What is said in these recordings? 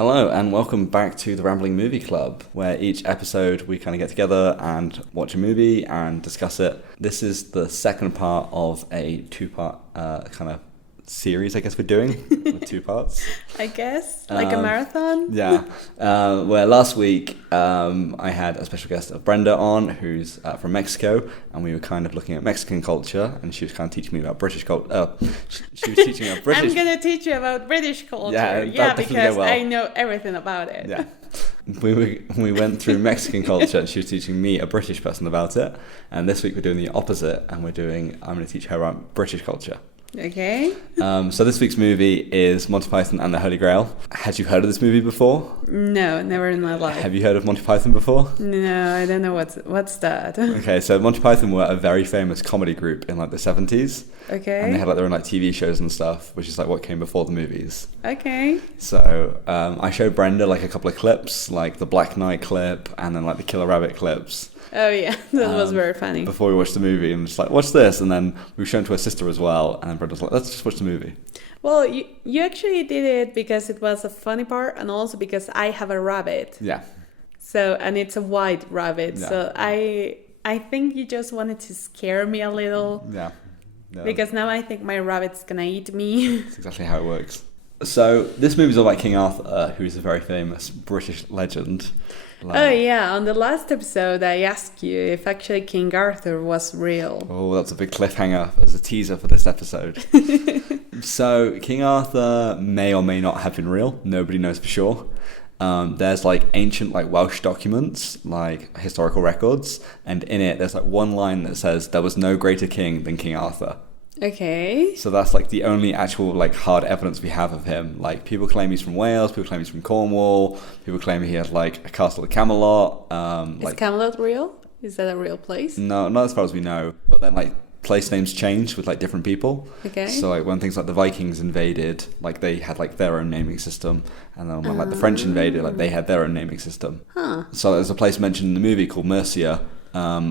Hello and welcome back to the Rambling Movie Club, where each episode we kind of get together and watch a movie and discuss it. This is the second part of a two-part kind of series, I guess we're doing, with two parts. I guess, like a marathon? Yeah. Where last week I had a special guest of Brenda on, who's from Mexico, and we were kind of looking at Mexican culture, and she was kind of teaching me about British culture. She was teaching me about British... I'm going to teach you about British culture. Yeah, because I know everything about it. Yeah. We went through Mexican culture, and she was teaching me, a British person, about it. And this week we're doing the opposite, and I'm going to teach her about British culture. Okay. So this week's movie is Monty Python and the Holy Grail. Had you heard of this movie before? No, never in my life. Have you heard of Monty Python before? No, I don't know what's that. Okay, so Monty Python were a very famous comedy group in like the 70s. Okay. And they had like their own like TV shows and stuff, which is like what came before the movies. Okay. So I showed Brenda like a couple of clips, like the Black Knight clip and then like the Killer Rabbit clips. Oh yeah, that was very funny. Before we watched the movie, and just like, watch this, and then we were shown to her sister as well, and then Brenda was like, let's just watch the movie. Well, you actually did it because it was a funny part, and also because I have a rabbit. Yeah. So, and it's a white rabbit, yeah. So I think you just wanted to scare me a little. Yeah. Because now I think my rabbit's gonna eat me. That's exactly how it works. So this movie's all about King Arthur, who is a very famous British legend. Oh yeah, on the last episode I asked you if actually King Arthur was real. Oh, that's a big cliffhanger as a teaser for this episode. So King Arthur may or may not have been real. Nobody knows for sure. There's like ancient like Welsh documents, like historical records, and in it there's like one line that says there was no greater king than King Arthur. Okay. So that's like the only actual like hard evidence we have of him. Like people claim he's from Wales, people claim he's from Cornwall, people claim he had like a castle at Camelot. Is Camelot real? Is that a real place? No, not as far as we know. But then like place names changed with like different people. Okay. So like when things like the Vikings invaded, like they had like their own naming system, and then when like the French invaded, like they had their own naming system. Huh. So there's a place mentioned in the movie called Mercia,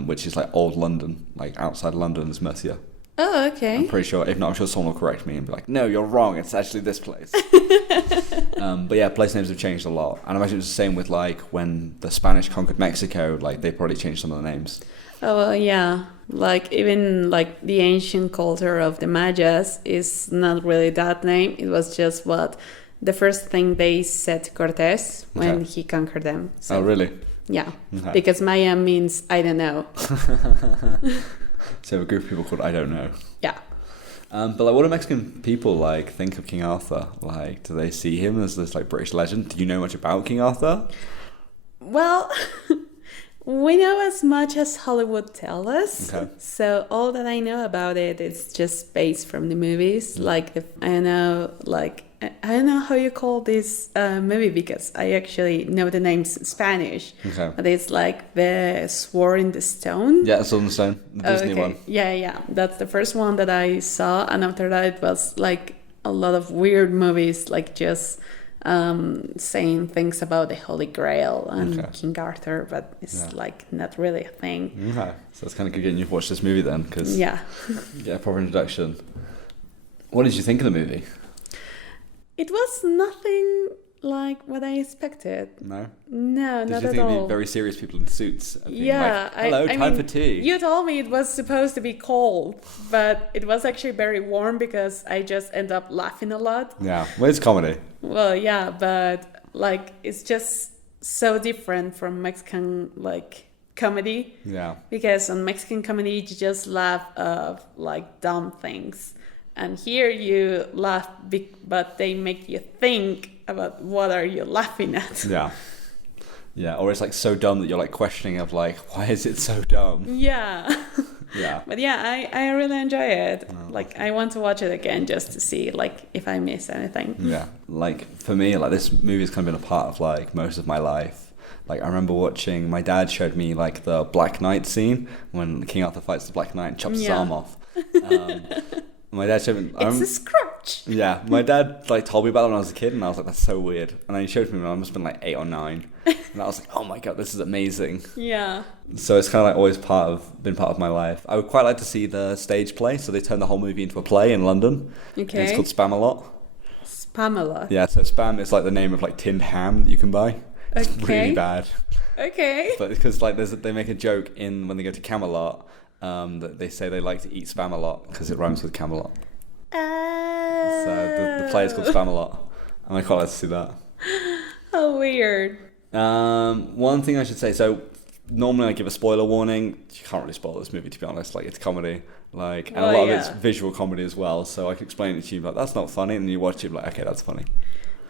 which is like old London, like outside London is Mercia. Oh, okay. I'm pretty sure. If not, I'm sure someone will correct me and be like, no, you're wrong. It's actually this place. But yeah, place names have changed a lot. And I imagine it was the same with like when the Spanish conquered Mexico, like they probably changed some of the names. Oh, well, yeah. Like even like the ancient culture of the Mayas is not really that name. It was just the first thing they said to Cortés when he conquered them. So, oh, really? Yeah. Okay. Because Maya means I don't know. So a group of people called I Don't Know. Yeah. But like, what do Mexican people like think of King Arthur? Like, do they see him as this like British legend? Do you know much about King Arthur? Well, we know as much as Hollywood tells us. Okay. So all that I know about it is just based from the movies. Like I don't know how you call this movie because I actually know the names in Spanish. Okay. But it's like the Sword in the Stone. Yeah, Sword in the Stone, the Disney one. Yeah. That's the first one that I saw. And after that, it was like a lot of weird movies, like just saying things about the Holy Grail and King Arthur. But it's like not really a thing. Okay. So it's kind of good getting you to watch this movie then, because you get a proper introduction. What did you think of the movie? It was nothing like what I expected. No? No, not at all. Did you think it'd be very serious people in suits? Yeah. Like, hello, time for tea. You told me it was supposed to be cold, but it was actually very warm because I just end up laughing a lot. Yeah, well, it's comedy. Well, yeah, but like it's just so different from Mexican like comedy. Yeah. Because on Mexican comedy, you just laugh of like dumb things. And here you laugh, but they make you think about what are you laughing at. Yeah. Yeah, or it's like so dumb that you're like questioning of like, why is it so dumb? Yeah. Yeah. But yeah, I really enjoy it. Like I want to watch it again just to see like if I miss anything. Yeah. Like for me, like this movie's kind of been a part of like most of my life. Like I remember watching, my dad showed me like the Black Knight scene when King Arthur fights the Black Knight and chops his arm off. My dad showed me... It's a scratch. Yeah, my dad like told me about it when I was a kid, and I was like, "That's so weird." And then he showed me when I must have been like 8 or 9, and I was like, "Oh my god, this is amazing." Yeah. So it's kind of like always been part of my life. I would quite like to see the stage play. So they turned the whole movie into a play in London. Okay. And it's called Spamalot. Spamalot. Yeah, so spam is like the name of like tinned ham that you can buy. It's really bad. Okay. But because like they make a joke when they go to Camelot, that they say they like to eat spam a lot because it rhymes with Camelot. So the player's called Spamalot, and I quite like to see that. How weird. One thing I should say, so normally I give a spoiler warning. You can't really spoil this movie, to be honest. Like, it's comedy, and a lot of it's visual comedy as well. So I can explain it to you, like, that's not funny, and then you watch it, like, okay, that's funny.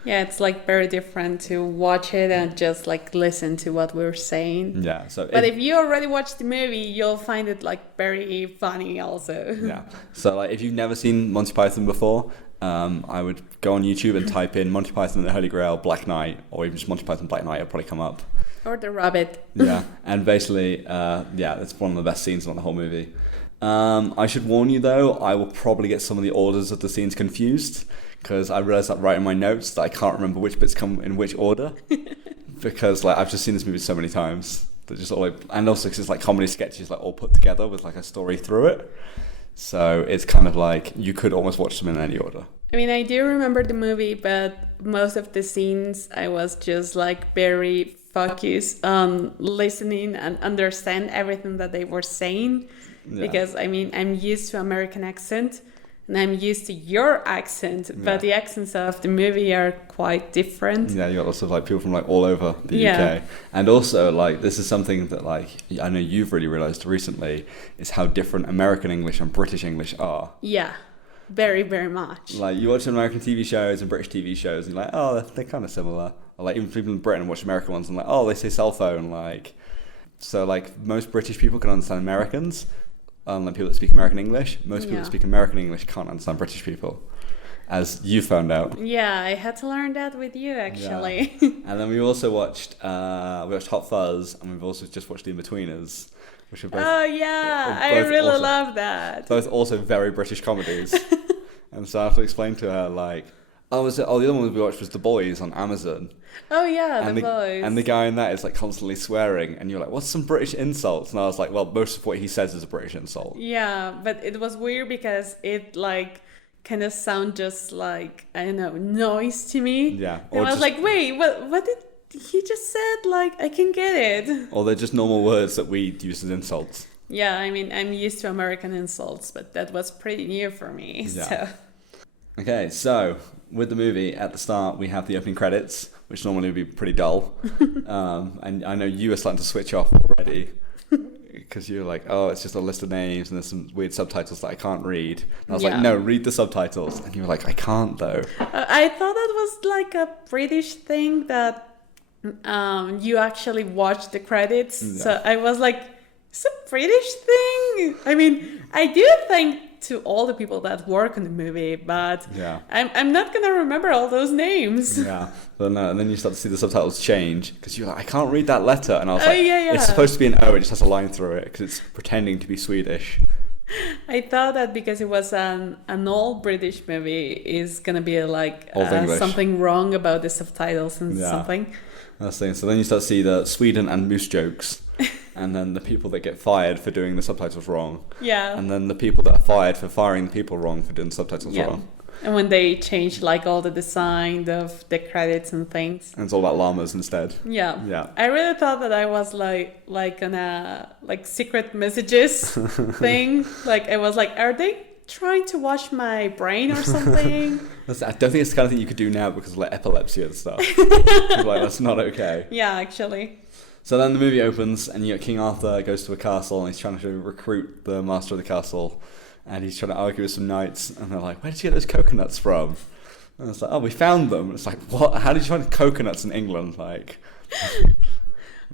Yeah, it's like very different to watch it and just like listen to what we're saying. Yeah. But if you already watched the movie, you'll find it like very funny also. Yeah. So like if you've never seen Monty Python before, I would go on YouTube and type in Monty Python and the Holy Grail Black Knight, or even just Monty Python Black Knight. It'll probably come up. Or the rabbit. Yeah. And basically, it's one of the best scenes in the whole movie. I should warn you though, I will probably get some of the orders of the scenes confused, because I realised that right in my notes that I can't remember which bits come in which order, because like I've just seen this movie so many times that just all and also because it's like comedy sketches like all put together with like a story through it, so it's kind of like you could almost watch them in any order. I mean, I do remember the movie, but most of the scenes I was just like very focused on listening and understand everything that they were saying, because I mean I'm used to American accent. And I'm used to your accent, but the accents of the movie are quite different. Yeah, you got lots of like people from like all over the UK. And also like this is something that like I know you've really realised recently is how different American English and British English are. Yeah, very, very much. Like you watch American TV shows and British TV shows and you're like, oh, they're kind of similar. Or like even people in Britain watch American ones and like, oh, they say cell phone. Like, so like most British people can understand Americans. Like people that speak American English, most people that speak American English can't understand British people, as you found out. Yeah, I had to learn that with you actually. Yeah. And then we also watched Hot Fuzz, and we've also just watched The Inbetweeners, which are both. Oh yeah, I really love that. Both also very British comedies, and so I have to explain to her like, the other one we watched was The Boys on Amazon. Oh yeah, The Boys. And the guy in that is like constantly swearing, and you're like, what's some British insults? And I was like, well, most of what he says is a British insult. Yeah, but it was weird because it like kind of sound just like, I don't know, noise to me. Yeah. And I was like, wait, what did he just said? Like, I can get it. Or they're just normal words that we use as insults. Yeah, I mean, I'm used to American insults, but that was pretty new for me. Yeah. So. Okay, so with the movie, at the start, we have the opening credits, which normally would be pretty dull. And I know you were starting to switch off already, because you're like, oh, it's just a list of names, and there's some weird subtitles that I can't read. And I was like, no, read the subtitles. And you were like, I can't, though. I thought that was like a British thing, that you actually watch the credits. Yeah. So I was like, it's a British thing? I mean, I do think to all the people that work in the movie, but I'm not gonna remember all those names. Yeah, and then you start to see the subtitles change because you're like, I can't read that letter, and I was like, it's supposed to be an O, it just has a line through it because it's pretending to be Swedish. I thought that because it was an old British movie, is gonna be like something wrong about the subtitles and something. That's the thing. So then you start to see the Sweden and moose jokes. And then the people that get fired for doing the subtitles wrong. Yeah. And then the people that are fired for firing the people wrong for doing the subtitles wrong. And when they change like all the design of the credits and things. And it's all about llamas instead. Yeah. Yeah. I really thought that I was like on a like secret messages thing. Like I was like, are they trying to wash my brain or something? I don't think it's the kind of thing you could do now because of like epilepsy and stuff. Like that's not okay. Yeah, actually. So then the movie opens, and you get King Arthur goes to a castle, and he's trying to recruit the master of the castle, and he's trying to argue with some knights, and they're like, where did you get those coconuts from? And it's like, oh, we found them. And it's like, what? How did you find coconuts in England? Like,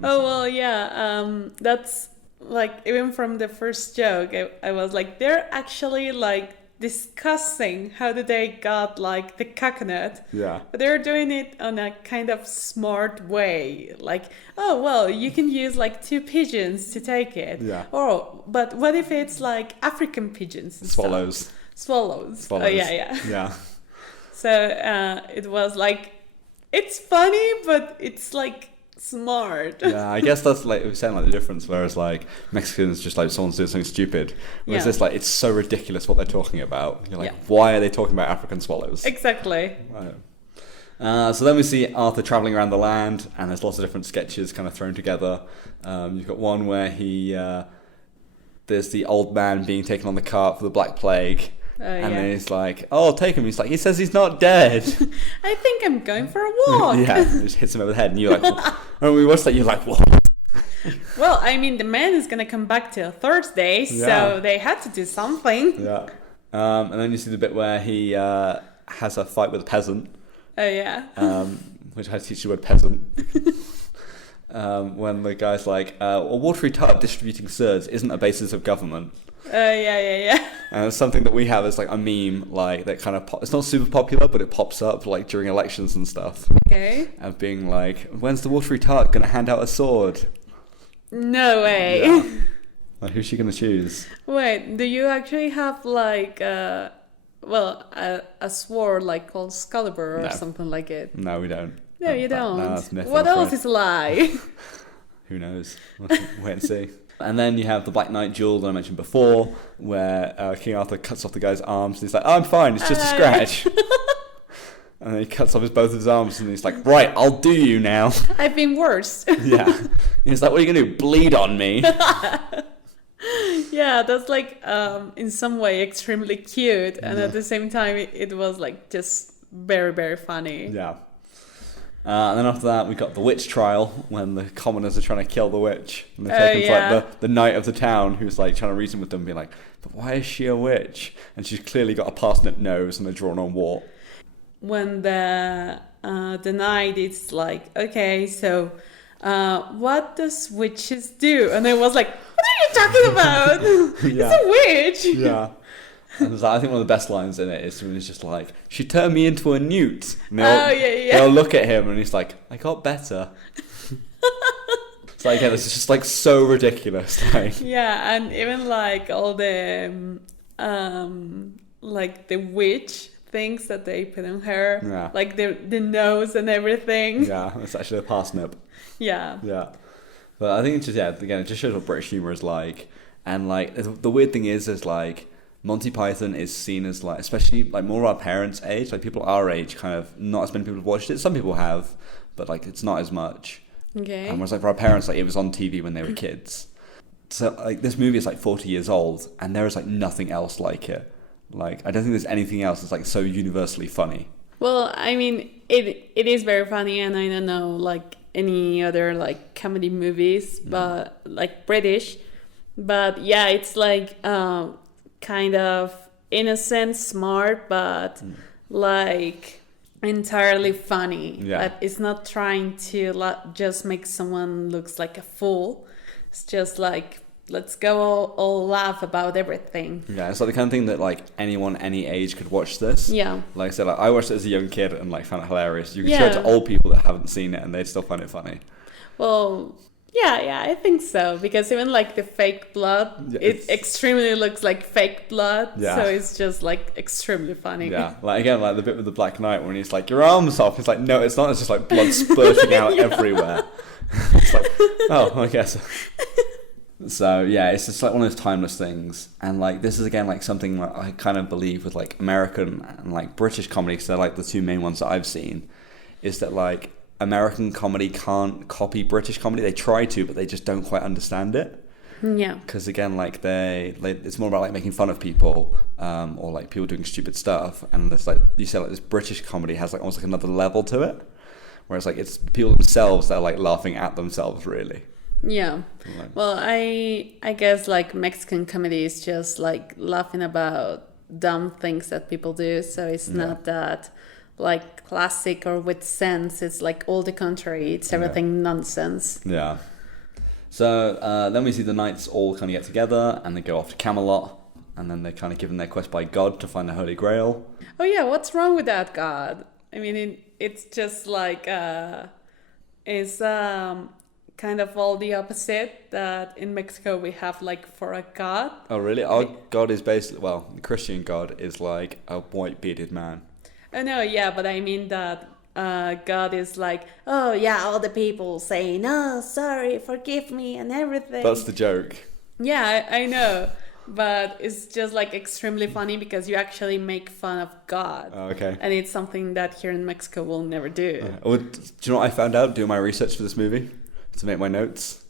oh, well, yeah, that's, like, even from the first joke, I was like, they're actually, like, discussing how did they got like the coconut, but they're doing it on a kind of smart way, like, oh well, you can use like 2 pigeons to take it, but what if it's like African pigeons and swallows. Oh yeah so it was like, it's funny, but it's like smart. Yeah, I guess that's like, it was saying like the difference, whereas like Mexicans just like someone's doing something stupid. Whereas this, like, it's so ridiculous what they're talking about. You're like, why are they talking about African swallows? Exactly. Right. So then we see Arthur traveling around the land, and there's lots of different sketches kind of thrown together. You've got one where there's the old man being taken on the cart for the Black Plague. And then he's like, oh, I'll take him. He's like, he says he's not dead. I think I'm going for a walk. Yeah, and just hits him over the head. And you're like, when we watched that, you're like, what? Well, I mean, the man is going to come back till Thursday, so they had to do something. Yeah. And then you see the bit where he has a fight with a peasant. Oh, yeah. Which I teach the word peasant. When the guy's like, a watery tart distributing surds isn't a basis of government. Yeah. And it's something that we have as like a meme, like that kind of it's not super popular, but it pops up like during elections and stuff. Okay. And being like, when's the watery tart gonna hand out a sword? No way. Yeah. Like, who's she gonna choose? Wait, do you actually have like a sword like called Excalibur or something like it? No, we don't. No, you don't. No, that's myth, what else is a lie? Who knows? Wait and see. And then you have the Black Knight duel that I mentioned before, where King Arthur cuts off the guy's arms, and he's like, oh, I'm fine, it's just a scratch. And then he cuts off both his arms, and he's like, right, I'll do you now. I've been worse. Yeah. He's like, what are you going to do, bleed on me? Yeah, that's like, in some way, extremely cute. And at the same time, it was like just very, very funny. Yeah. And then after that, we got the witch trial, when the commoners are trying to kill the witch. And they're taken to like the knight of the town, who's like trying to reason with them, being like, but why is she a witch? And she's clearly got a parsnip nose and a drawn-on wart. When the knight is like, okay, so what does witches do? And I was like, what are you talking about? It's a witch. Yeah. And I think one of the best lines in it is when he's just like, she turned me into a newt. And they'll look at him and he's like, I got better. It's like, again, this is just like so ridiculous. Like, yeah, and even like all the like the witch things that they put on her, like the nose and everything. Yeah, it's actually a parsnip. Yeah. Yeah. But I think it's just, again, it just shows what British humour is like. And like, the weird thing is like, Monty Python is seen as like, especially like more of our parents' age, like people our age, kind of not as many people have watched it. Some people have, but like it's not as much. Okay. And whereas like for our parents, like it was on TV when they were kids. So like this movie is like 40 years old, and there is like nothing else like it. Like I don't think there's anything else that's like so universally funny. Well, I mean, it is very funny, and I don't know like any other like comedy movies, but like British. But yeah, it's like kind of innocent, smart, but like entirely funny. Yeah. But it's not trying to just make someone looks like a fool. It's just like, let's go all laugh about everything. Yeah, it's like the kind of thing that like anyone any age could watch this. Yeah. Like I said, like, I watched it as a young kid and like found it hilarious. You can show it to old people that haven't seen it and they'd still find it funny. Well, yeah, I think so, because even like the fake blood, it extremely looks like fake blood, so it's just like extremely funny. Yeah, like again, like the bit with the Black Knight when he's like, your arm's off. It's like, no, it's not. It's just like blood spurting out everywhere. It's like, oh, I guess. So yeah, it's just like one of those timeless things, and like this is again like something that I kind of believe with like American and like British comedy, because they're like the two main ones that I've seen, is that like American comedy can't copy British comedy. They try to, but they just don't quite understand it. Yeah. Because again, like it's more about like making fun of people, or like people doing stupid stuff. And there's like you said, like this British comedy has like almost like another level to it, whereas like it's people themselves that are like laughing at themselves, really. Yeah. Well, I guess like Mexican comedy is just like laughing about dumb things that people do. So it's not that like classic or with sense. It's like all the contrary. It's everything nonsense. Yeah. So then we see the knights all kind of get together and they go off to Camelot, and then they're kind of given their quest by God to find the Holy Grail. Oh yeah, what's wrong with that God? I mean, it's just like it's kind of all the opposite that in Mexico we have like for a God. Oh really? Our God is basically, well, the Christian God is like a white bearded man. Oh no, yeah, but I mean that God is like, oh yeah, all the people saying, oh, sorry, forgive me and everything. That's the joke. Yeah, I know. But it's just like extremely funny because you actually make fun of God. Oh, okay. And it's something that here in Mexico we'll never do. Do you know what I found out doing my research for this movie? To make my notes?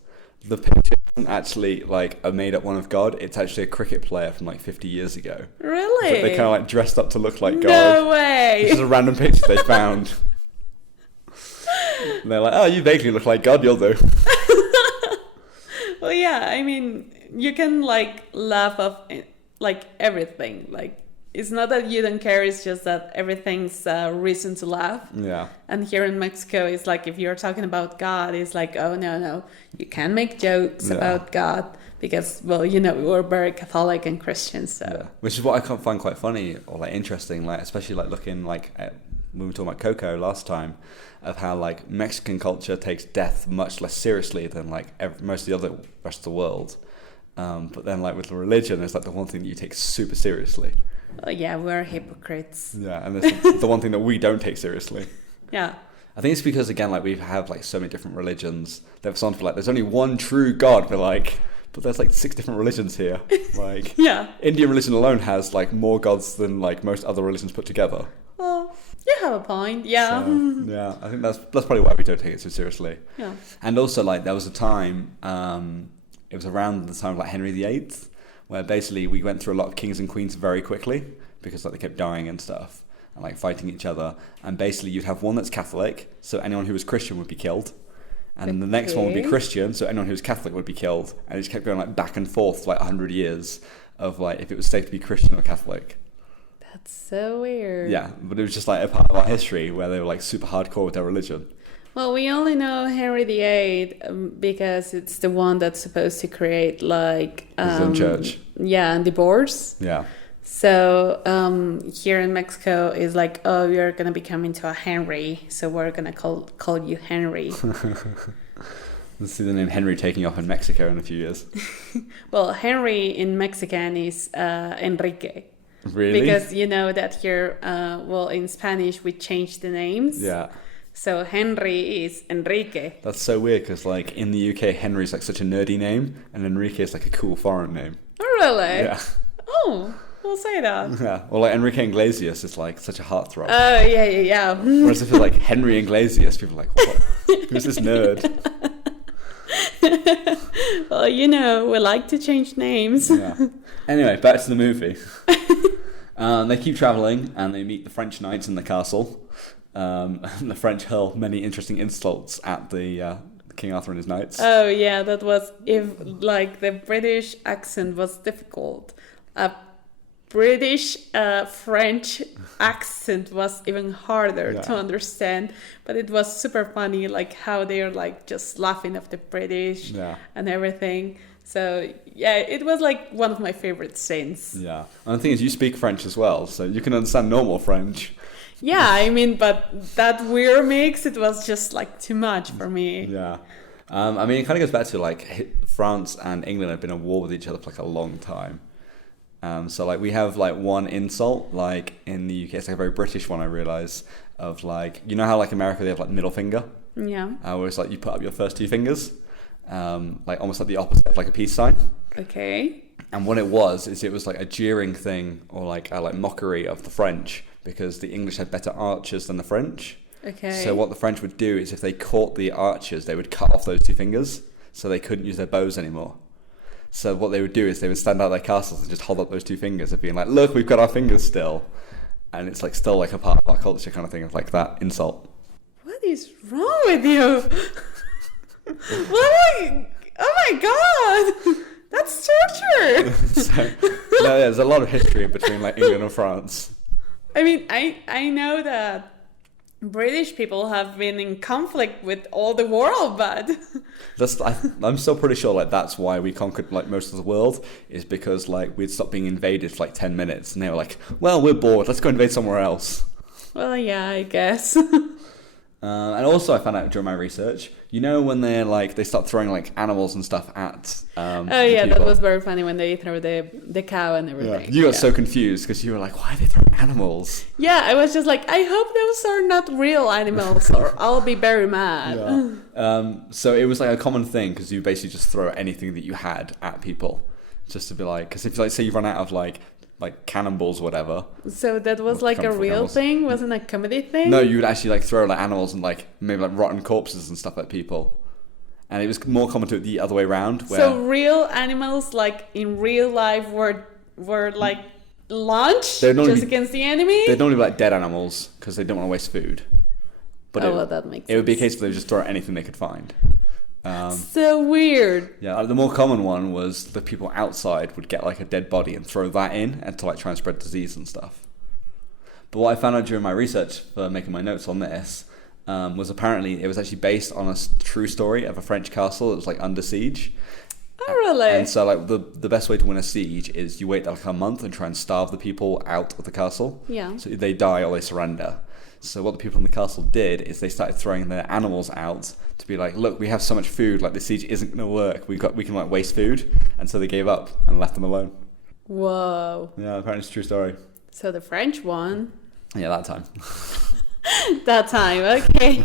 The picture isn't actually like a made up one of God. It's actually a cricket player from like 50 years ago. Really? So they kind of like dressed up to look like God. No way! It's just a random picture they found. And they're like, oh, you vaguely look like God, you'll do. Well, yeah, I mean, you can like laugh off like everything. Like, it's not that you don't care, it's just that everything's a reason to laugh. Yeah. And here in Mexico, it's like if you're talking about God, it's like, oh, no, you can't make jokes about God because, well, you know, we're very Catholic and Christian, so. Yeah. Which is what I find quite funny or like interesting, like especially like looking like at, when we were talking about Coco last time, of how like Mexican culture takes death much less seriously than like most of the other rest of the world. But then like with the religion, it's like the one thing that you take super seriously. Yeah, we're hypocrites. Yeah, and it's the one thing that we don't take seriously. Yeah. I think it's because, again, like we have like so many different religions. There's some like there's only one true God, but there's like 6 different religions here. Like, yeah. Indian religion alone has like more gods than like most other religions put together. Well, you have a point, yeah. So, yeah, I think that's probably why we don't take it so seriously. Yeah. And also, like, there was a time, it was around the time of like Henry VIII, where basically we went through a lot of kings and queens very quickly because like they kept dying and stuff and like fighting each other. And basically, you'd have one that's Catholic, so anyone who was Christian would be killed. And the next one would be Christian, so anyone who was Catholic would be killed. And it just kept going like back and forth for like 100 years of like if it was safe to be Christian or Catholic. That's so weird. Yeah, but it was just like a part of our history where they were like super hardcore with their religion. Well, we only know Henry VIII because it's the one that's supposed to create like His own church. Yeah, and divorce. Yeah. So here in Mexico is like, oh, you're gonna be coming to a Henry, so we're gonna call you Henry. Let's see the name Henry taking off in Mexico in a few years. Well, Henry in Mexican is Enrique. Really? Because you know that here, well, in Spanish we change the names. Yeah. So Henry is Enrique. That's so weird because like in the UK, Henry's like such a nerdy name, and Enrique is like a cool foreign name. Oh, really? Yeah. Oh, we'll say that. Yeah. Well, like Enrique Iglesias is like such a heartthrob. Oh, yeah. Whereas if it's like Henry Iglesias, people are like, what? Who's this nerd? Well, you know, we like to change names. Yeah. Anyway, back to the movie. They keep traveling and they meet the French knights in the castle. The French hurl many interesting insults at the King Arthur and his knights. Oh yeah, that was if like the British accent was difficult. A British French accent was even harder to understand, but it was super funny, like how they're like just laughing at the British and everything. So yeah, it was like one of my favorite scenes. Yeah, and the thing is, you speak French as well, so you can understand normal French. Yeah, I mean, but that weird mix, it was just like too much for me. Yeah. I mean, it kind of goes back to like France and England have been at war with each other for like a long time. So like we have like one insult, like in the UK, it's like a very British one, I realise, of like, you know how like America, they have like middle finger? Yeah. Where it's like you put up your first 2 fingers, like almost like the opposite of like a peace sign. Okay. And what it was like a jeering thing or like a like mockery of the French because the English had better archers than the French. Okay. So what the French would do is if they caught the archers, they would cut off those 2 fingers so they couldn't use their bows anymore. So what they would do is they would stand out their castles and just hold up those 2 fingers and being like, look, we've got our fingers still. And it's like still like a part of our culture kind of thing of like that insult. What is wrong with you? Oh my god! That's torture! No, there's a lot of history between like England and France. I mean, I know that British people have been in conflict with all the world, but I'm still pretty sure like that's why we conquered like most of the world is because like we'd stopped being invaded for like 10 minutes and they were like, well, we're bored, let's go invade somewhere else. Well, yeah, I guess. And also, I found out during my research, you know, when they start throwing like animals and stuff at. Oh yeah, that was very funny when they throw the cow and everything. Yeah. You got so confused because you were like, "Why are they throwing animals?" Yeah, I was just like, I hope those are not real animals, or I'll be very mad. Yeah. So it was like a common thing because you basically just throw anything that you had at people, just to be like, because if say you run out of like cannonballs or whatever. So that was like a real thing? Wasn't a comedy thing? No, you would actually like throw like animals and like maybe like rotten corpses and stuff at people. And it was more common to do it the other way around. So real animals like in real life were like launched just against the enemy? They'd normally be like dead animals because they don't want to waste food. But that makes sense. It would be a case where they would just throw anything they could find. So weird. Yeah, the more common one was the people outside would get like a dead body and throw that in and to like try and spread disease and stuff. But what I found out during my research for making my notes on this was apparently it was actually based on a true story of a French castle that was like under siege. Oh, really? And so like the best way to win a siege is you wait like a month and try and starve the people out of the castle. Yeah. So they die or they surrender. So what the people in the castle did is they started throwing their animals out to be like, look, we have so much food, like the siege isn't going to work. We can like waste food, and so they gave up and left them alone. Whoa. Yeah, apparently it's a true story. So the French won. Yeah, that time. That time, okay.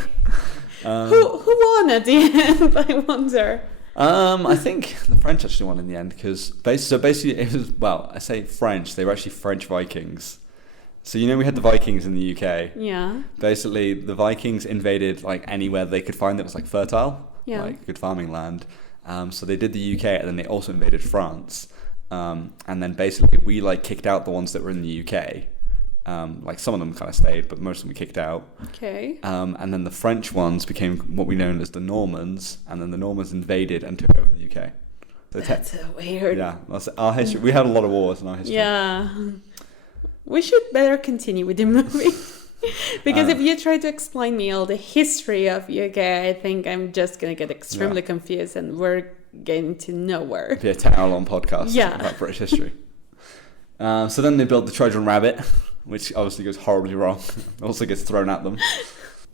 Who won at the end? I wonder. I think the French actually won in the end because basically it was I say French. They were actually French Vikings. So you know we had the Vikings in the UK. Yeah. Basically, the Vikings invaded like anywhere they could find that was like fertile, like good farming land. So they did the UK, and then they also invaded France. And then basically we like kicked out the ones that were in the UK. Like some of them kind of stayed, but most of them we kicked out. Okay. And then the French ones became what we know as the Normans, and then the Normans invaded and took over the UK. So that's so weird. Yeah, that's our history. We had a lot of wars in our history. Yeah. We should better continue with the movie. Because if you try to explain me all the history of UK, I think I'm just going to get extremely confused and we're getting to nowhere. It'd be a 10-hour-long podcast about British history. So then they built the Trojan Rabbit, which obviously goes horribly wrong. Also gets thrown at them.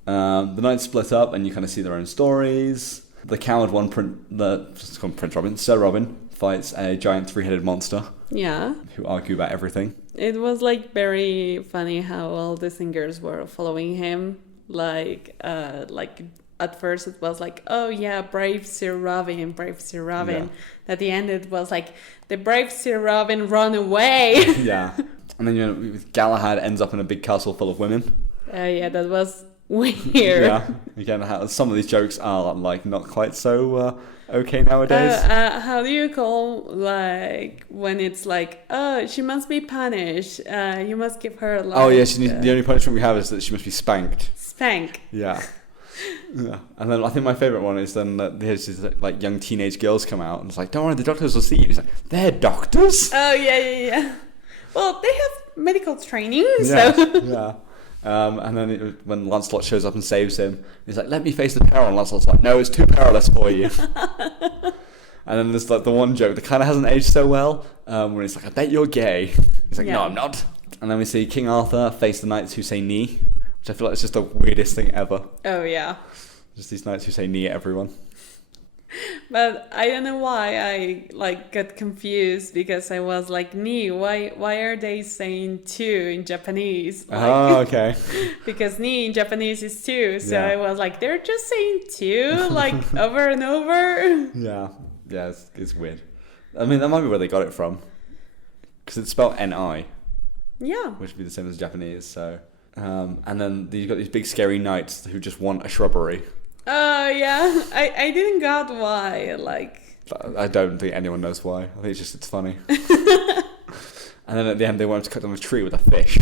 The knights split up and you kind of see their own stories. The coward one, Prince Robin, Sir Robin, fights a giant 3-headed monster. Yeah. Who argue about everything. It was like very funny how all the singers were following him. Like at first it was like, oh yeah, brave Sir Robin, brave Sir Robin. Yeah. At the end it was like, the brave Sir Robin run away. Yeah. And then Galahad ends up in a big castle full of women. Yeah, that was weird. Yeah. Again, some of these jokes are like not quite so okay nowadays. How do you call like when it's like, oh, she must be punished? You must give her like. Oh yeah, the only punishment we have is that she must be spanked. Spank. Yeah. Yeah. And then I think my favourite one is then there's these like young teenage girls come out and it's like, don't worry, the doctors will see you. He's like, they're doctors? Oh yeah. Well, they have medical training, yeah, so. Yeah. And then when Lancelot shows up and saves him, he's like, let me face the peril. And Lancelot's like, no, it's too perilous for you. And then there's like the one joke that kind of hasn't aged so well, where he's like, I bet you're gay. He's like, no, I'm not. And then we see King Arthur face the knights who say knee, which I feel like is just the weirdest thing ever. Oh, yeah. Just these knights who say knee at everyone. But I don't know why I like got confused because I was like, knee, why are they saying two in Japanese? Like, oh, okay. Because knee in Japanese is two, so I was like, they're just saying two like over and over. Yeah, it's weird. I mean, that might be where they got it from, because it's spelled N-I. Yeah. Which would be the same as Japanese. So, and then you've got these big scary knights who just want a shrubbery. Oh, yeah. I didn't got why, like. I don't think anyone knows why. I think it's funny. And then at the end, they want to cut down a tree with a fish.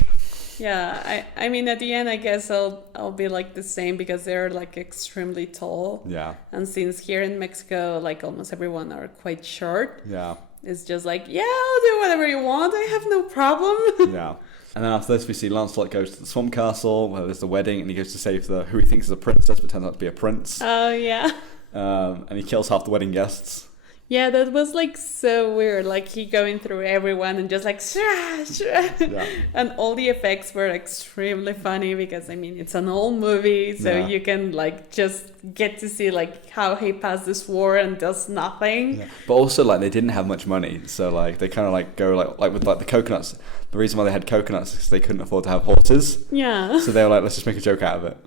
Yeah, I mean, at the end, I guess I'll be like the same because they're like extremely tall. Yeah. And since here in Mexico, like almost everyone are quite short. Yeah. It's just like, yeah, I'll do whatever you want. I have no problem. Yeah. And then after this, we see Lancelot goes to the Swamp Castle where there's the wedding, and he goes to save who he thinks is a princess, but turns out to be a prince. Oh, yeah. And he kills half the wedding guests. Yeah, that was like so weird. Like he going through everyone and just like Yeah. and all the effects were extremely funny because I mean it's an old movie, so Yeah. you can like just get to see like how he passed this war and does nothing. Yeah. But also like they didn't have much money, so like they kind of like go like with like the coconuts. The reason why they had coconuts is because they couldn't afford to have horses. Yeah. So they were like, let's just make a joke out of it.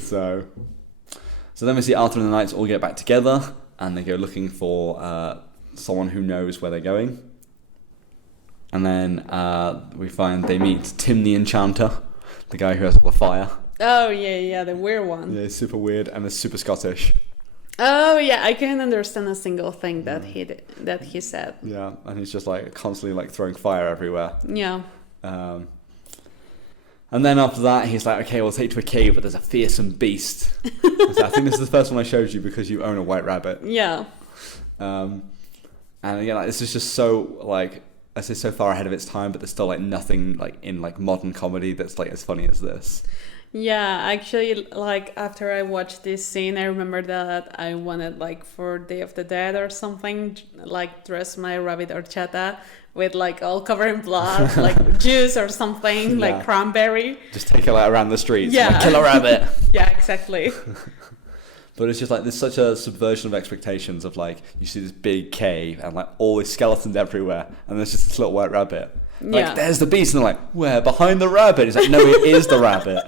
So then we see Arthur and the knights all get back together. And they go looking for someone who knows where they're going. And then we find they meet Tim the Enchanter, the guy who has all the fire. Oh, yeah, the weird one. Yeah, he's super weird and is super Scottish. Oh, yeah, I can't understand a single thing that he said. Yeah, and he's just like constantly like throwing fire everywhere. Yeah. And then after that, he's like, okay, we'll take you to a cave, but there's a fearsome beast. So I think this is the first one I showed you because you own a white rabbit. Yeah. And again, like, this is just so, like, I say so far ahead of its time, but there's still, like, nothing, like, in, like, modern comedy that's, like, as funny as this. Yeah, actually, like, after I watched this scene, I remember that I wanted, like, for Day of the Dead or something, like, dress my rabbit horchata with, like, all covered in blood, like, juice or something, like cranberry. Just take it, like, around the streets. Yeah. Like, kill a rabbit. Yeah, exactly. But it's just, like, there's such a subversion of expectations of, like, you see this big cave and, like, all these skeletons everywhere, and there's just this little white rabbit. Like, there's the beast, and they're like, where? Behind the rabbit? It's like, no, it is the rabbit.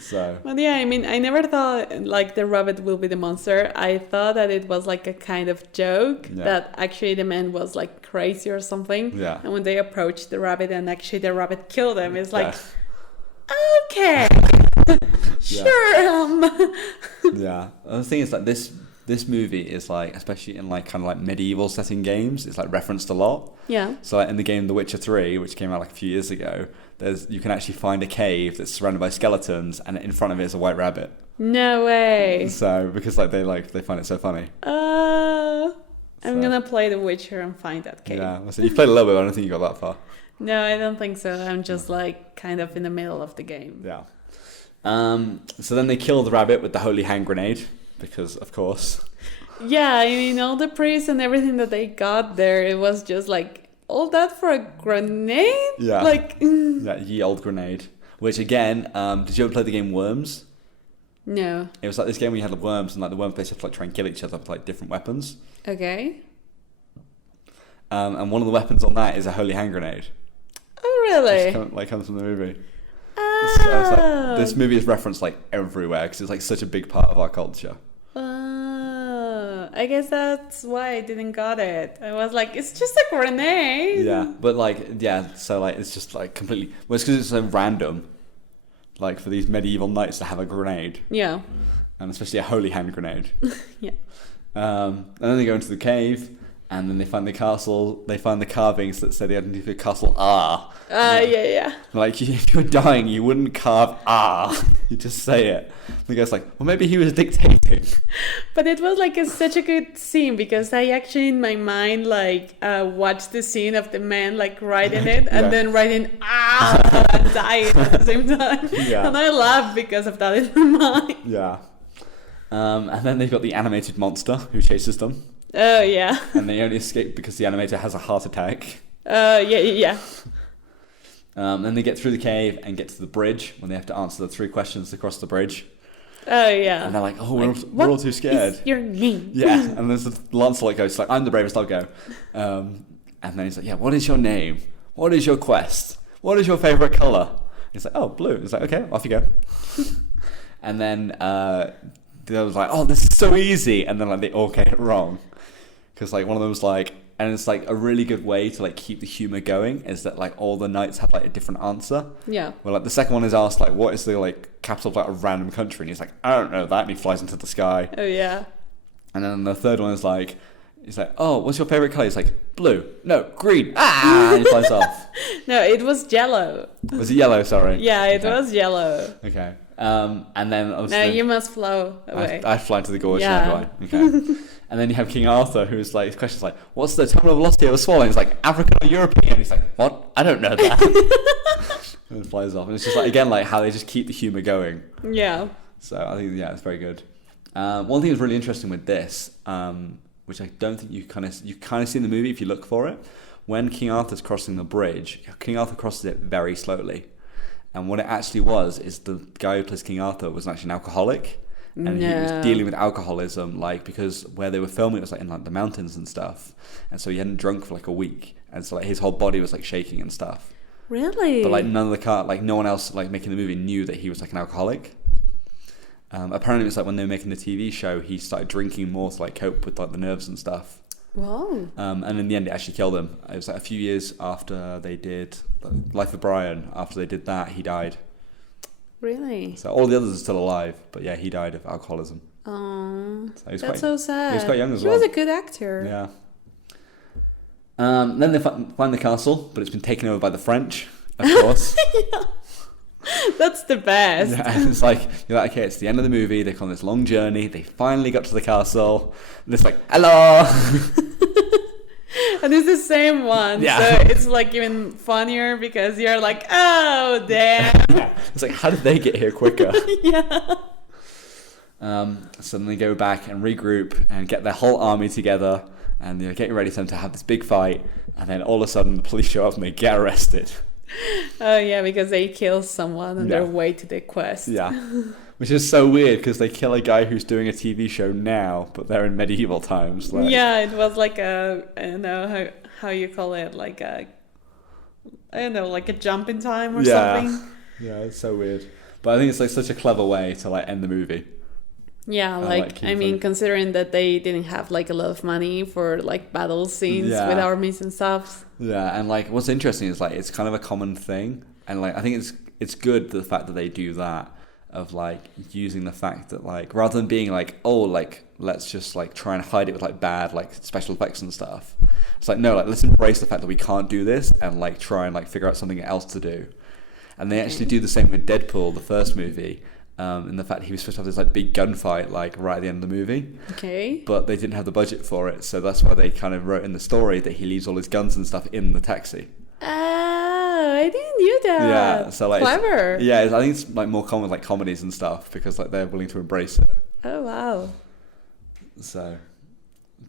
So. But yeah, I mean, I never thought like the rabbit will be the monster. I thought that it was like a kind of joke that actually the man was like crazy or something. Yeah. And when they approached the rabbit and actually the rabbit killed him, it's like, okay, sure. Yeah. The thing is, like, this movie is like, especially in like kind of like medieval setting games, it's like referenced a lot. Yeah. So like in the game The Witcher 3, which came out like a few years ago, you can actually find a cave that's surrounded by skeletons, and in front of it is a white rabbit. No way. So because like they find it so funny. I'm gonna play The Witcher and find that cave. Yeah. So you've played a little bit, but I don't think you got that far. No, I don't think so. I'm just like kind of in the middle of the game. Yeah. So then they kill the rabbit with the holy hand grenade, because of course. Yeah, I mean all the praise and everything that they got there, it was just like all that for a grenade? Yeah. Like Yeah, ye old grenade. Which again, did you ever play the game Worms? No. It was like this game where you had the worms, and like the worms basically have to like try and kill each other with like different weapons. Okay. And one of the weapons on that is a holy hand grenade. Oh really? Comes from the movie. Oh. So it's like, this movie is referenced like everywhere because it's like such a big part of our culture. I guess that's why I didn't got it. I was like, it's just a grenade. Yeah, but like, yeah, so like it's just like completely. Well, it's because it's so random. Like for these medieval knights to have a grenade. Yeah. And especially a holy hand grenade. Yeah. And then they go into the cave, and then they find the castle. They find the carvings that say the identity of the castle are. Yeah. Like, if you were dying, you wouldn't carve you just say it. The guy's like, well, maybe he was dictating. But it was like such a good scene because I actually in my mind like watched the scene of the man like writing it and then writing and dying at the same time. Yeah. And I laughed because of that in my mind. Yeah. And then they've got the animated monster who chases them. Oh yeah. And they only escape because the animator has a heart attack. Yeah. Then they get through the cave and get to the bridge when they have to answer the 3 questions to cross the bridge. Oh yeah. And they're like, we're all too scared. Is your name? Yeah. And there's the Lancelot goes like, I'm the bravest, I'll go. And then he's like, yeah, what is your name? What is your quest? What is your favourite colour? He's like, oh, blue. He's like, okay, off you go. And then the other was like, oh, this is so easy. And then like they all get it wrong. Because like one of them was like, and it's like a really good way to like keep the humor going is that like all the knights have like a different answer. Yeah. Well, like the second one is asked like, what is the like capital of like a random country? And he's like, I don't know that. And he flies into the sky. Oh yeah. And then the third one is like, he's like, oh, what's your favorite color? He's like, blue. No, green. And he flies off. No, it was yellow. Was it yellow? Sorry. Yeah, it was yellow. Okay. And then obviously, no, you must flow away. I fly into the gorge. Yeah. Okay. And then you have King Arthur, who's like, his question's like, what's the terminal velocity of a swallow? And he's like, African or European? He's like, what? I don't know that. And it flies off. And it's just like, again, like how they just keep the humor going. Yeah. So I think, yeah, it's very good. One thing that's really interesting with this, which I don't think you kind of see in the movie if you look for it, when King Arthur's crossing the bridge, King Arthur crosses it very slowly. And what it actually was is the guy who plays King Arthur was actually an alcoholic. And he was dealing with alcoholism, like, because where they were filming it was like in like the mountains and stuff. And so he hadn't drunk for like a week. And so like his whole body was like shaking and stuff. Really? But like no one else like making the movie knew that he was like an alcoholic. Apparently it's like when they were making the TV show, he started drinking more to like cope with like the nerves and stuff. Wow. And in the end, it actually killed him. It was like a few years after they did Life of Brian. After they did that, he died. Really? So all the others are still alive, but yeah, he died of alcoholism. Oh, so that's so sad. He was quite young as well. He was a good actor. Yeah. Then they find the castle, but it's been taken over by the French, of course. Yeah. That's the best. Yeah, and it's like, you're like, okay, it's the end of the movie. They've gone this long journey. They finally got to the castle. And it's like, hello. And it's the same one. Yeah. So it's like even funnier because you're like, oh, damn. Yeah. It's like, how did they get here quicker? Yeah. So then they go back and regroup and get their whole army together. And they're getting ready for them to have this big fight. And then all of a sudden the police show up and they get arrested. Oh, yeah, because they kill someone on their way to the quest. Yeah. Which is so weird because they kill a guy who's doing a TV show now, but they're in medieval times. Like. Yeah, it was like I don't know how you call it, like I don't know, like a jump in time or something. Yeah, it's so weird. But I think it's like such a clever way to like end the movie. Yeah, I mean, considering that they didn't have like a lot of money for like battle scenes with armies and stuff. Yeah, and like what's interesting is like it's kind of a common thing, and like I think it's good the fact that they do that, of like using the fact that like rather than being like, oh, like let's just like try and hide it with like bad like special effects and stuff. It's like, no, like let's embrace the fact that we can't do this and like try and like figure out something else to do. And they actually do the same with Deadpool, the first movie. In the fact he was supposed to have this like big gunfight like right at the end of the movie. Okay. But they didn't have the budget for it, so that's why they kind of wrote in the story that he leaves all his guns and stuff in the taxi. Oh, I didn't know that. Yeah, so like clever. Yeah, I think it's like more common with like comedies and stuff because like they're willing to embrace it. Oh wow. So,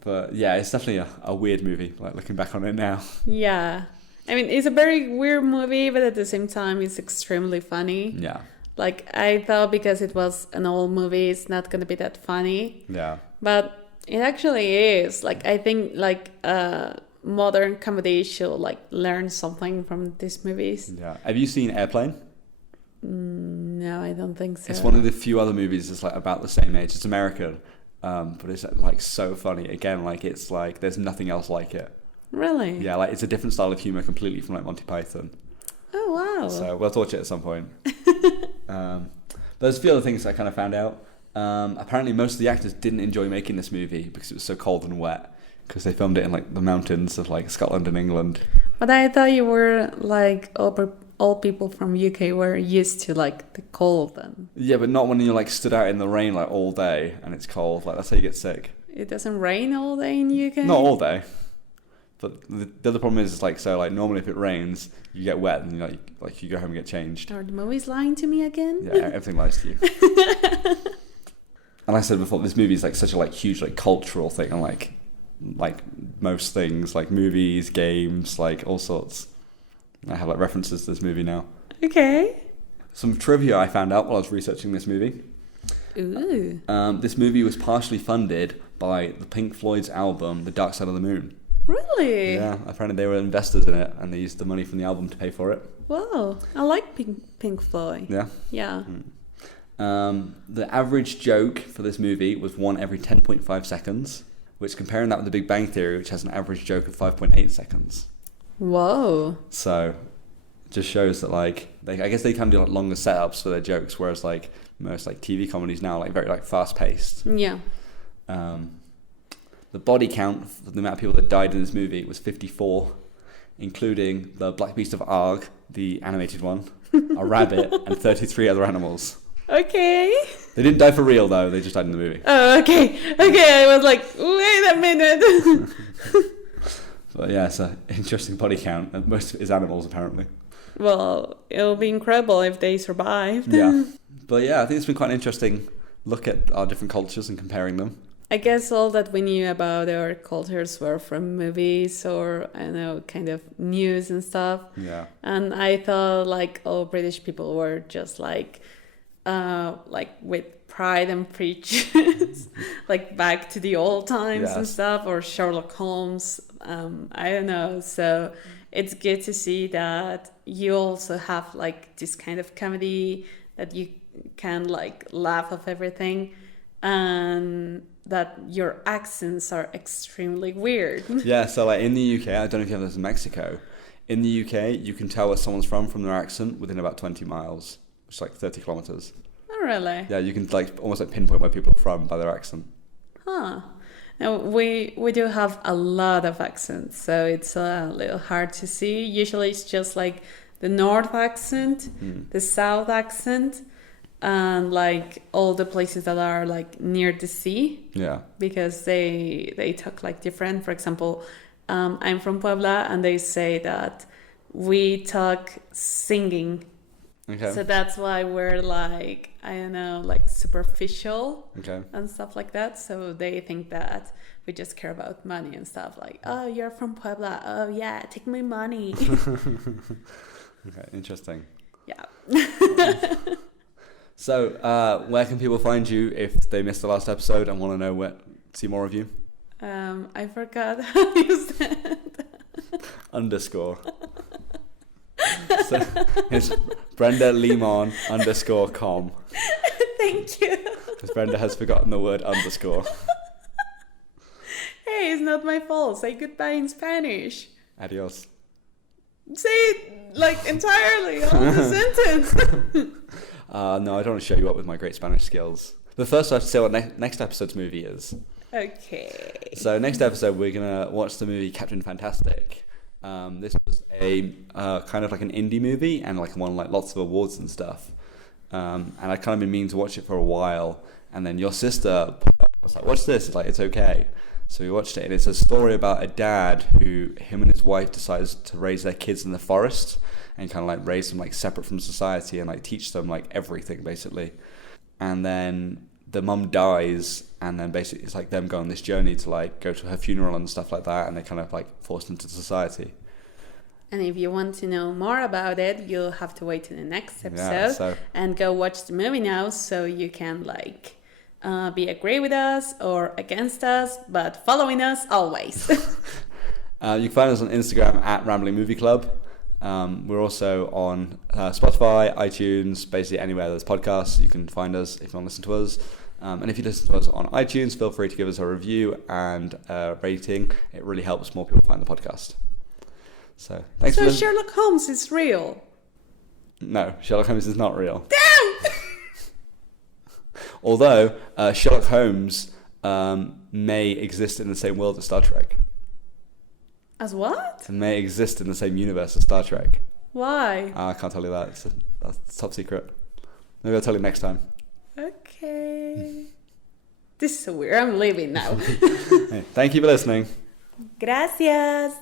but yeah, it's definitely a weird movie. Like looking back on it now. Yeah, I mean it's a very weird movie, but at the same time it's extremely funny. Yeah. Like, I thought because it was an old movie, it's not going to be that funny. Yeah. But it actually is. Like, I think, like, modern comedy should, like, learn something from these movies. Yeah. Have you seen Airplane? No, I don't think so. It's one of the few other movies that's, like, about the same age. It's American, but it's, like, so funny. Again, like, it's, like, there's nothing else like it. Really? Yeah, like, it's a different style of humour completely from, like, Monty Python. Oh, wow. So we'll watch it at some point. There's a few other things I kind of found out. Apparently most of the actors didn't enjoy making this movie because it was so cold and wet, because they filmed it in like the mountains of like Scotland and England. But I thought you were like all people from UK were used to like the cold. And yeah, but not when you're like stood out in the rain like all day and it's cold. Like that's how you get sick. It doesn't rain all day in UK? Not all day. But the other problem is like, so like normally if it rains, you get wet and you like you go home and get changed. Are the movies lying to me again? Yeah, everything lies to you. And like I said before, this movie is like such a like huge like cultural thing, and like most things like movies, games, like all sorts. I have like references to this movie now. Okay. Some trivia I found out while I was researching this movie. Ooh. This movie was partially funded by the Pink Floyd's album The Dark Side of the Moon. Really? Yeah, apparently they were investors in it and they used the money from the album to pay for it. Wow, I like Pink Floyd. Yeah? Yeah. The average joke for this movie was one every 10.5 seconds, which comparing that with The Big Bang Theory, which has an average joke of 5.8 seconds. Whoa. So, it just shows that like, I guess they can do like longer setups for their jokes, whereas like most like TV comedies now like very like fast paced. Yeah. The body count for the amount of people that died in this movie was 54, including the Black Beast of Arg, the animated one, a rabbit, and 33 other animals. Okay. They didn't die for real, though. They just died in the movie. Oh, okay. Okay, I was like, wait a minute. But yeah, it's an interesting body count, and most of it is animals, apparently. Well, it'll be incredible if they survived. Yeah. But yeah, I think it's been quite an interesting look at our different cultures and comparing them. I guess all that we knew about our cultures were from movies or, I don't know, kind of news and stuff. Yeah. And I thought like all British people were just like with Pride and Prejudice, like back to the old times and stuff, or Sherlock Holmes. I don't know. So it's good to see that you also have like this kind of comedy that you can like laugh off everything, and that your accents are extremely weird. Yeah, so like in the UK, I don't know if you have this in Mexico. In the UK, you can tell where someone's from their accent within about 20 miles, which is like 30 kilometers. Oh, really? Yeah, you can like almost like pinpoint where people are from by their accent. Huh. Now, we do have a lot of accents, so it's a little hard to see. Usually it's just like the North accent, the South accent, and like all the places that are like near the sea. Yeah. Because they talk like different. For example, I'm from Puebla, and they say that we talk singing. Okay. So that's why we're like, I don't know, like superficial and stuff like that. So they think that we just care about money and stuff, like, oh, you're from Puebla. Oh, yeah, take my money. Okay, interesting. Yeah. So, where can people find you if they missed the last episode and want to know see more of you? I forgot how you said _ So it's BrendaLimon_com. Thank you. Because Brenda has forgotten the word underscore. Hey, it's not my fault. Say goodbye in Spanish. Adios. Say it like entirely, all the sentence. No, I don't want to show you up with my great Spanish skills. But first I have to say what next episode's movie is. Okay. So next episode we're going to watch the movie Captain Fantastic. This was a kind of like an indie movie and like won like lots of awards and stuff. And I kind of been meaning to watch it for a while. And then your sister was like, watch this. It's like, it's okay. So we watched it, and it's a story about a dad who, him and his wife decides to raise their kids in the forest and kind of like raise them like separate from society and like teach them like everything basically. And then the mum dies, and then basically it's like them going on this journey to like go to her funeral and stuff like that, and they kind of like forced into society. And if you want to know more about it, you'll have to wait to the next episode and go watch the movie now, so you can like be agree with us or against us, but following us always. You can find us on Instagram at Rambling Movie Club. We're also on Spotify, iTunes, basically anywhere there's podcasts. You can find us if you want to listen to us. And if you listen to us on iTunes, feel free to give us a review and a rating. It really helps more people find the podcast. So thanks for listening. Sherlock Holmes is real? No, Sherlock Holmes is not real. Damn! Although Sherlock Holmes may exist in the same world as Star Trek. As what? And may exist in the same universe as Star Trek. Why? I can't tell you that. That's top secret. Maybe I'll tell you next time. Okay. This is so weird. I'm leaving now. Hey, thank you for listening. Gracias.